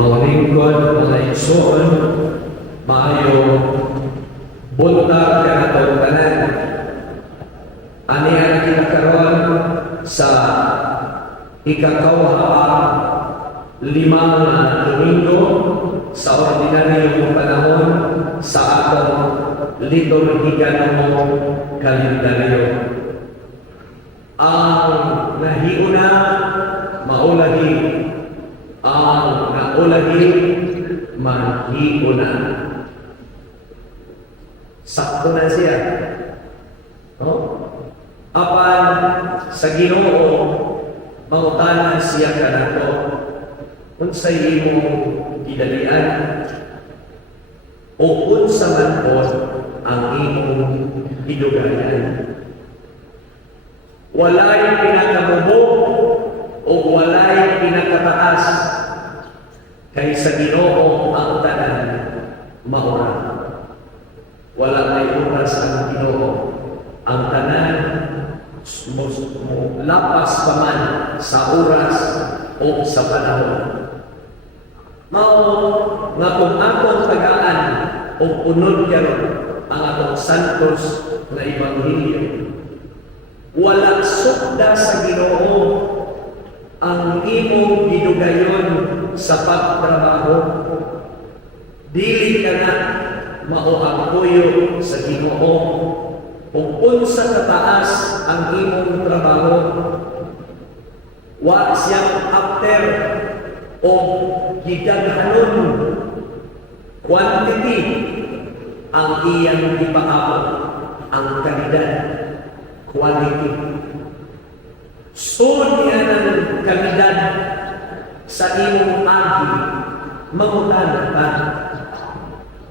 mga lingkod, mga igsoon, maayo buntag kanatong tanan. Ani ang kinakaroon sa ikakawha limang Domingo sa ordinaryong panahon sa atong liturhikanong kalendaryo. Ang nahiuna maulahi, ang naulahi mahiuna. Sakto na siya. No? Apan sa Ginoo mangutanan siya kanato unsay imong gidalian o unsa man pod ang imong gidugayan. Walay pinakamubo o walay pinakataas kay sa Ginoo ang tanan maura. Wala may oras ang Ginoo. Ang tanan lapas pa man sa oras o sa panahon. Mao nga kung atong tagaan o unod karon ang atong santos na ebanghelyo, wala sukda sa Ginoo ang imong gidugayon sa pagtrabaho. Dili ka na mao ang puyo sa Ginoo kung unsa kataas ang imong trabaho. Wa siyang after o gidaghanon quantity ang iyang ipaabot, ang kalidad, quality. So niya ng kalidad sa imong agi, mangutana ka,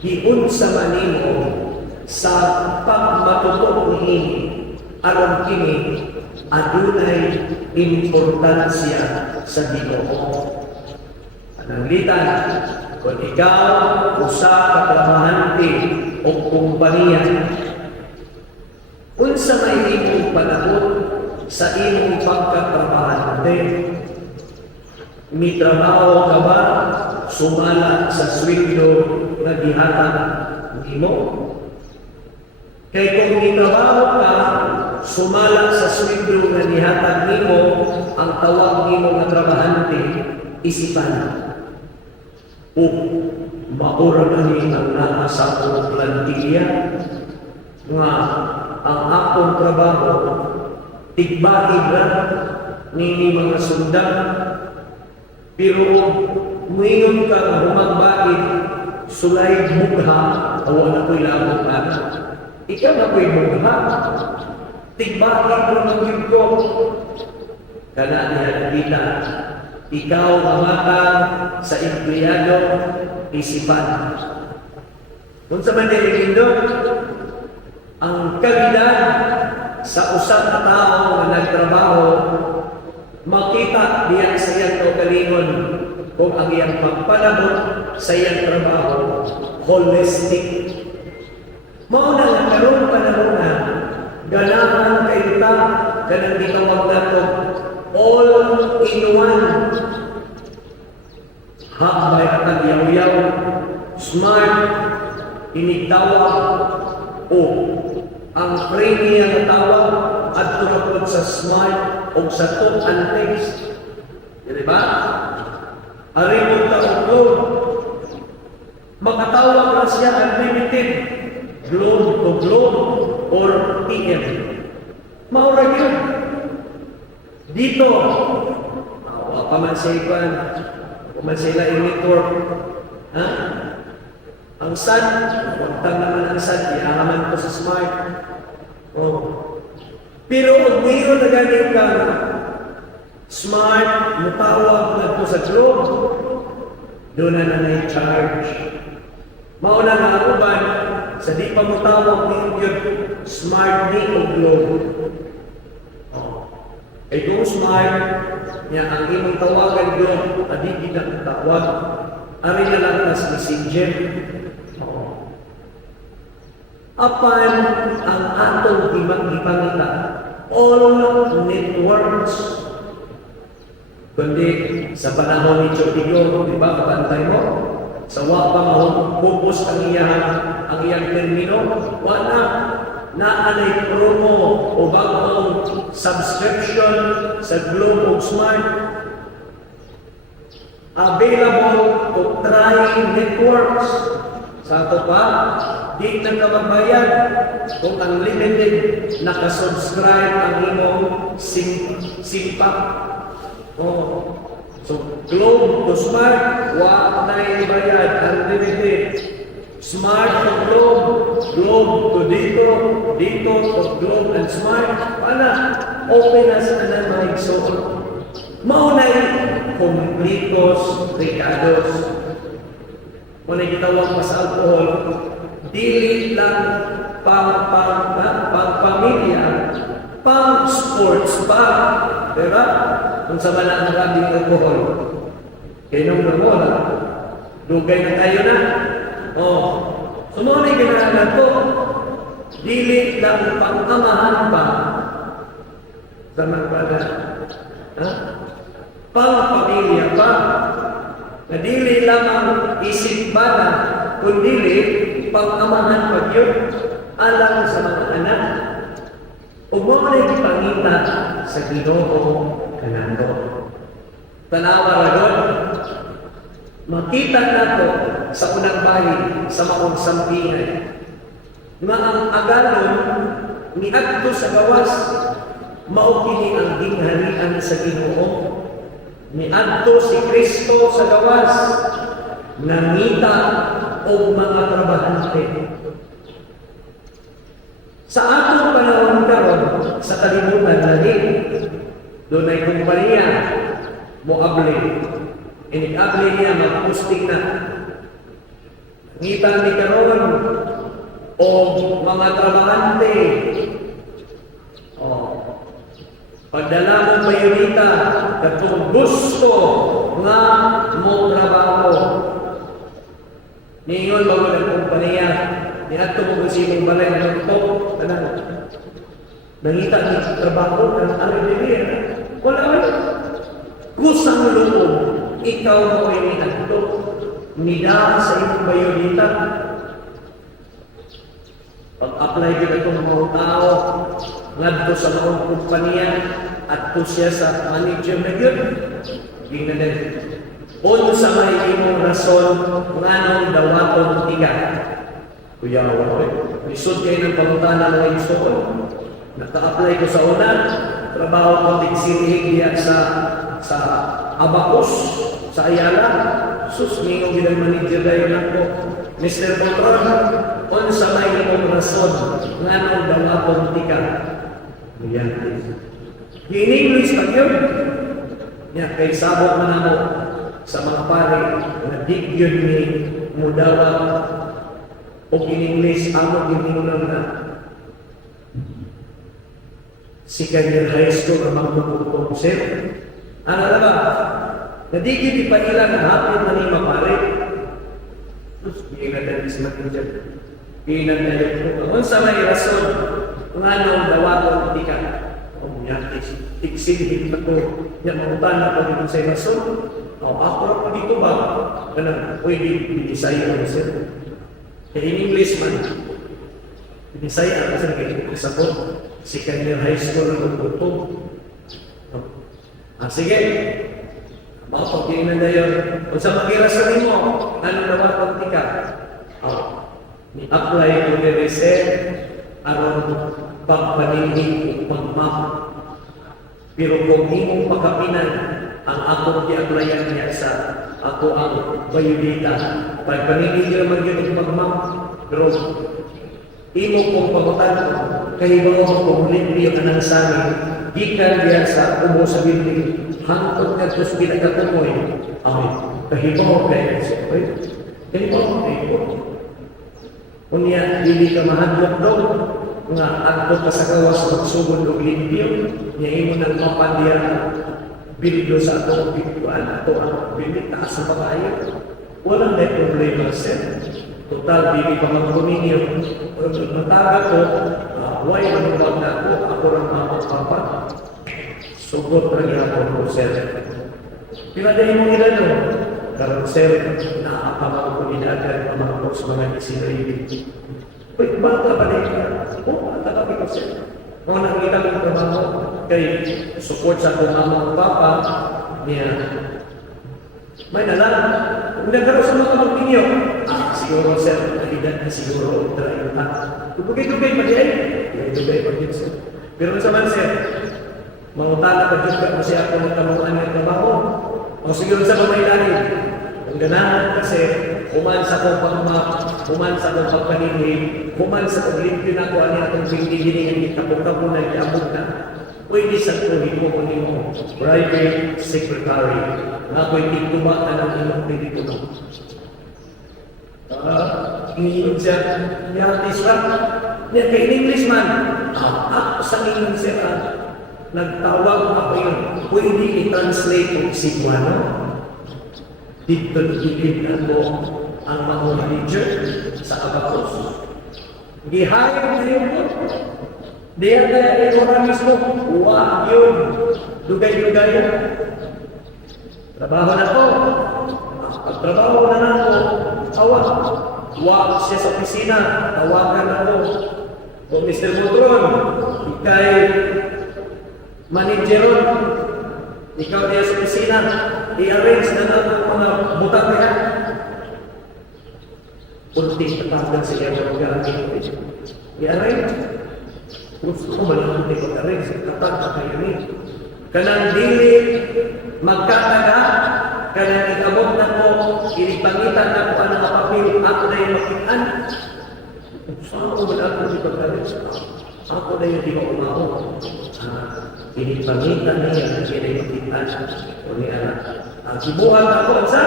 giunsa manimo sa pagmatutok ni aron kini adunay importansya sa Ginoo. Pananglitan, kung ikaw usa ka trabahante o kumpanya, unsa may imong panahon sa imong pagkatrabahante? Mitrabaho ka ba sumala sa sweldo na gihatag nimo? Kay kung mitrabaho ka sumala sa sweldo na gihatag nimo, ang tawag nimo nga trabahante isipan. O maura gani ang naa sa akong plantilla nga ang akong trabaho tigbahig ra nini mga sundan, pero muingon ka nga humagbahig sulay mugha o wala ko'y labot na ikaw na ko'y mugha tigbahig ko ng yun ko kana niya kita. Ikaw mamatang sa empleyado isipan. Kung sa mandirigindog, ang kalidad sa usang na tao na nagtrabaho, makita diyan sa iyang kaugalingon kung ang iyang pagpanabot sa iyang trabaho, holistic. Mauna nga karoon panahon na ganahan kayo ta kanang gitawag nato all-in-one. Habay at yaw-yaw, smart, inigtawag, o ang premium na tawag at tulapod sa smart o sa top and text. Diba? Arimong taon makatawag na siya unlimited, globe to globe or PM. Maura yun. Dito, pa man sa ipan, man sila yung network. Ha? Ang sun, huwagtang naman ang sun, iahaman ko sa smart. Oh. Pero kung mayroon na ganyan ka, smart, mutawag na po sa globe, doon na na-charge. Mauna nga ako ba, sa di pa mutawag ni yung smart ni o globe. Ay kung smart, niya ang imong tawagan doon, adi na tawag, ari na lang as messenger. Apan ang atong ipangita, all networks. Kundi sa panahon ni Chotigo, di ba, kapantay wa pa mahupos ang iyang termino, wala na anay promo o bagong subscription sa Globe o Smart available to try networks. Sa ito pa, di na ka magbayad kung unlimited nakasubscribe ang imong simpa. Oh. So, Globe to Smart, wa na bayad, unlimited. Smart to Globe, Globe to dito, dito to Globe and Smart. Wala, open na sa mga igsoon. Maunay, kumplitos, ricados. Maunay gitawag pa sa alcohol, dili lang pang-pamilya, pang-sports pa. Diba? Kung sa mga maraming alcohol. Kaya nung namola, lugay na tayo na. Oh, sumunod ginahan ko, dili lang pang-amahan pa. Sama pala. Ha? Pang-pamilya pa. Na dili lang ang isip bala, kundi pang-amahan pa yun. Alang sa mga anak. Umulit pangita sa Ginoo kanando. Tanawa ragon, makita nato sa unang bahin sa maong sampingay nga ang agalon ni adto sa gawas mao kini ang gingharian sa Ginoo. Ni adto si Kristo sa gawas nangita og mga trabahante. Sa atong panahon karon sa kalibutan lagi doon ay kumpanya mo abli. Inig-abli niya magpusting na. Ngita ni karon o mga trabahante. Pagdala mo bayonita katong gusto nga mo trabaho. Ningon bago ng kumpanya ni ato mo kasi mong balay ng ito, nangita ni trabaho ng alibir. Wala. Kusang loob, ikaw mo ay ato. Nida sa iyong bayonita. Pag-apply ka na itong mga tao, ngadto sa maong kumpanya, at to siya sa manager na yun. Tingnan din. O sa may imong rason, nganong dawaton tiga. Kuya, lisod kayo ng pangutana ng igsoon. Naka-apply ko sa una, trabaho ko tigsirihig diya sa Abacus, sa Ayala. Sus, ngayong ginang manager dahil lang po. Mr. Patron, on sa may imong rason, nganong dawaton tiga. Ayan. In-English pa yun. Yan, kay sabot man ako sa mga pare na di yun ni mudawa o in-English ako giningunan na si Kanyang High School ang magpuputong sir. Ano na ba? Na di kiti pa ilang hapon na ni mapare. Terus, iingat na si Manager. Iingat na yun. Kung sa may rason, kung anong dawaton di ka, tiksilhin pa ito. Yan, mautana pa dito sa rason. Ako pa dito ba? Pwede, binisaya ako sir. Kaya in English man, binisaya ako sir. Kaya isa po, si Kanyang High School ang magputong. Sige. Mapagkinan na yun. Kung sa magirasan mo, ano naman pag tika? Ni-apply ko ni reset aron pagpanilig o pagmap. Pero kung imong pagkapinan ang akong i-applyan niya sa ako ang bayudita, pagpanilig naman yun ang pagmap. Pero imo kong pagutan, kahibaw kong limpyo ka ng samin, gikan diya sa umo sa bibig, hangtod nga ito sa pinagkatumoy. Amen. Kahibaw kayo. Kahibaw kayo. Kunya, hindi ka mahadlok daw, nga ato ka sa kawas magsugod o limpyo, niya imo ng mapandiyan bildo sa atong bituan, ato ang bilit, taas sa pabayo. Walang may problema, sir. Total, bibig pa mag-dominio. Mataga ko, why manubag na ako, ako lang papa. Sugot lang yan ako, sir. Pinadahin mo ilan, no? Karon sir, nakakamaw ko dinagan ang mga post mga isinrili. Uy, bata pa rin ka. Oo, bata ka sir. Mga nakikita ko ng trabaho, kay support sa akong mama at papa, niya, may nalang. Kung nagkaroon sa mga mag-inyo, siguro sir, nalidad na siguro, try na. Tugay-tugay pa din, tugay pa din sir. Pero sa man sir, mangutala ka dyan ka kasi ako ng kamuhaan ng trabaho. O siguro sa mga ilalim, ang ganahan kasi human sa kong human sa kong pagpaninhin, human sa kong limpyo na ko ano itong pinigilin ang itapong-tapong na iamog na, pwede sa tuhin mo kung mo private secretary na ako'y titumaan ang ilang pinituno. Ngayon siya, niyatis lang. Niya kay English man, ako sa English siya, nagtawag ako yun, pwede i-translate kung Cebuano. Dito nagigilin mo ang mga manager sa Abacos. Gihayag na yun po. Diyan na yung orang mismo, huwag yun. Dugay-dugay yun. Trabaho na po. Pagtrabaho na na po, tawag. Huwag siya sa opisina, tawagan na po. Kung Mr. Mutron, ikay manageron, ikaw niya sa opisina, i-arrange na lang ang mga butang nila. Kunting tapagan siya ng gamit. I-arrange. Gusto ko malamang hindi pag-arrange. Kapag kayo ni. Kanang dili, magkataga, kanang ikamot na po, inipangitan na po ang kapapil, ako na yung makitaan. Saan ko ba ako di pag-arrange? Ako na yung di ba umao. Inipangitan niya na siya na yung makitaan. O niya na. Sibuhan ako, sa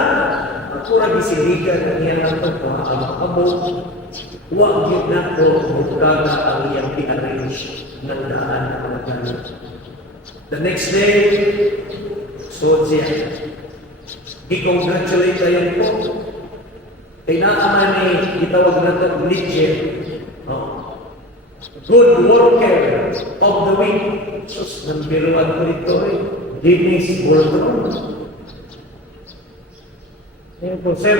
ako na bisiligan niya na ito po ang makabot. Huwag yun na po magkaga ang iyang i-arrange ng daan na panagamit. The next day, so siya, i-congratulate kayo po. Kaya naaman ni itawag na ito, Nietzsche. Good worker of the week. Sus, nagbiruan ko ito eh. Dennis Bolton. Ngayon po, sir,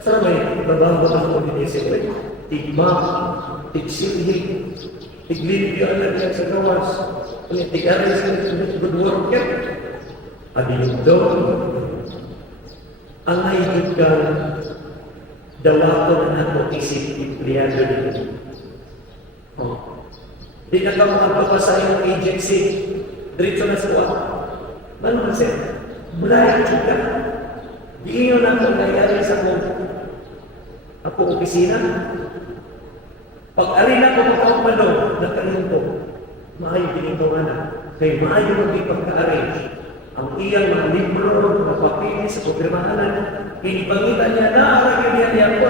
saan may babang-babang ko din sir? Tigma, tigsilhi, tiglimpyo na diyan sa gawas. Tig-aray sa good worker. Adiyong doon. Ang naigit ka, dawato na nato isip empleyado nito. Di na ka makapapasa yung agency. Diretso na sa wak. Ano sir? Blind ka. Di yun ang nangyayari sa ako opisina. Pag-arin ako makapalo, nakalinto, maayo pinito nga na. Kaya maayo magpipagka-arrange. Ang iyang mga libro, mga papili sa pagkirmahanan, pinipangita niya na aragin niya niya po.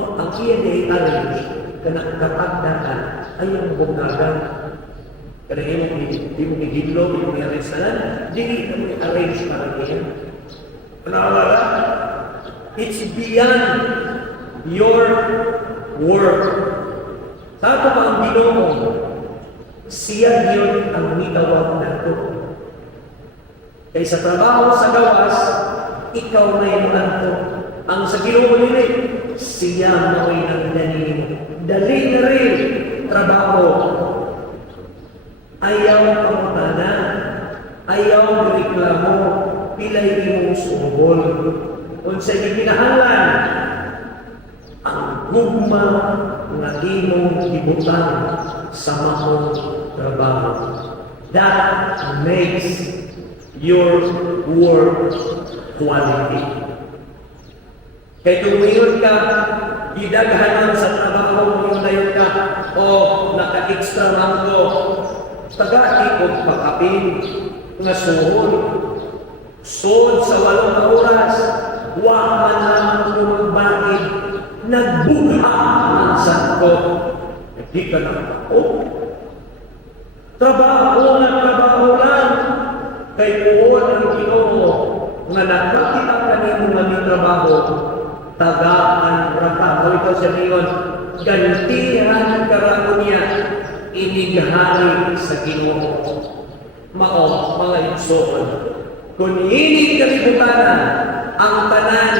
Ang iyang niya i-arrange, kanakapagdaan, ay ang bugnagan. Kaya hindi mo nigidlo, hindi mo i-arrange na lang, hindi mo i-arrange para niya. Panawala, it's beyond your work. Sa ito pa ang Ginoo, siya yun ang nitawag na ito. Kaya sa trabaho sa gawas, ikaw na yung anto. Ang sa Ginoo nila, siya na may nagdanin. Dali na rin trabaho. Ayaw pamutana, ayaw reklamo, pilay mo sumubol. Kung sa ginahanglan, ang gugma nga imong gibutan sa mahong trabaho. That makes your work quality. Kaya tumayon ka, gidaghanan sa trabaho mo yung tayo ka, o naka-extra lang ko, taga-ikot pag-apin, nga suhod. Suhod sa 8 oras, wag man lamang lumagbagid, nagbugha ang sangko. Hindi ka nakapako. Trabaho lang. Kay puhon ang Ginoo nga nakakita ka nimo nga may trabaho, tagaan rata. Ito sa niyon, gantihan karamo niya, inighari sa Ginoo. Mao, mga igsoon. Kung inig kalibutan, ang tanan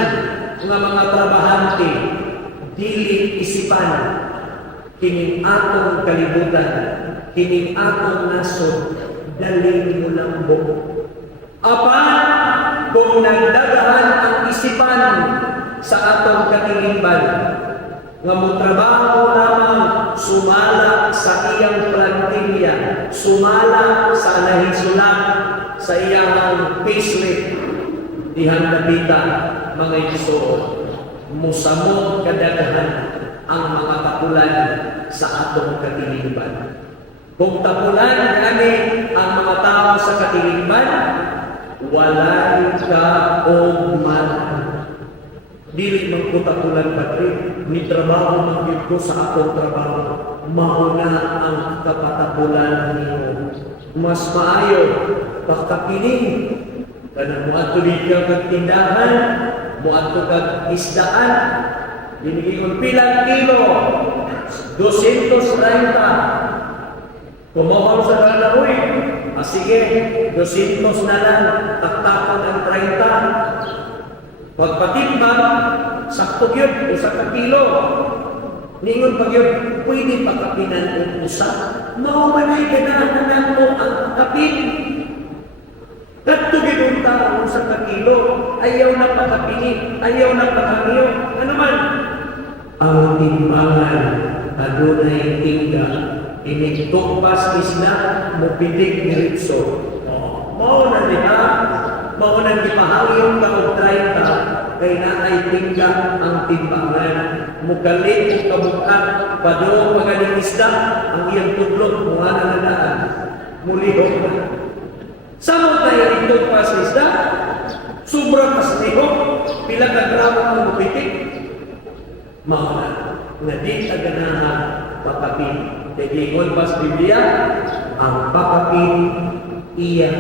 nga mga trabahante dili isipan kining atong kalibutan, kining atong nasod, dali mo lang mo. Apan kung nagdagahan ang isipan sa atong katilingban, nga mo trabaho lamang sumala sa iyang plantilya, sumala sa nahisulak sa iyang payslip, dihan nabita mga igsoon, musamot kadaghan ang mga tapulan sa atong katilingban. Kung tapulan kami ang mga tao sa katilingban, walay ka og man. Dili man ko tapulan patri, ni trabaho man ko sa akong trabaho, mauna ang kapatapulan niyo. Mas maayo pagkapiling kanang moadto ka kag tindahan, moadto kag isdaan, binigay pilang kilo, 230. Kumahal sa kanahoy, sige, 200 na lang, taktakon ang 30. Pagpatimbang, sakto yun, isa ka kilo. Ningon pag yun, pwede pagkapinan o usa. Maumanay ganahan mo ang kapin. Katugin ang taon sa kakilo, ayaw na pagkapini, ayaw na pagkamiyo. Ano man? Ang timbangan, adunay tingga, inigtukpas isna, mupidig ni Ritso. Maunan nila, maunan ipahayong kaong 30, kay naay tingga ang timbangan. Mugalit ang kabukat, padong magaling isda, ang iyang tublog, mga nanadaan. Mulihok na. Samot na yung itugpas isda, sobra paslihok, pila ka gramo ang mupitig. Mauna, nga di taganahan pakapin. Tegingon pas Biblia, ang pakapin iya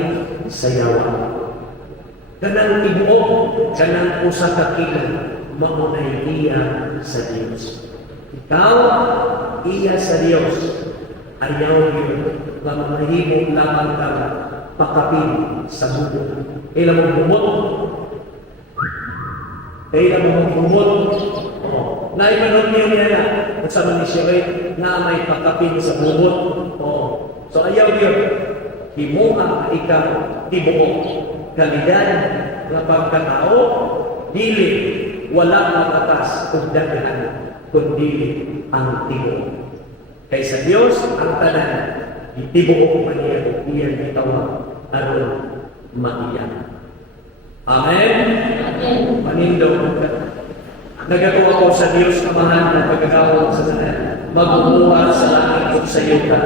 sayawan. Kanang tibuok, kanang usa ka kilo, maunay iya sa Dios. Ikaw, iya sa Dios. Ayaw yun, nga mahimo lamang ka pakapin sa bubo. Kailan mo bumot? Kailan mo bumot? Naimanon niyo niya at sa manisyaray na may pakapin sa bubot. So ayaw yun. Himuha ikaw, tibuok. Kalidad na pagkatao, dili, wala matatas kung daghan, kundi ang tibuok. Kaya sa Diyos, ang tanan, itibuok man iyan itawa, aron maiyan. Amen? Amen. Panindong nagatuwa ko sa Diyos Amahan na pagkakawa sa tanan, magmumuha sa langit sa iyo ka.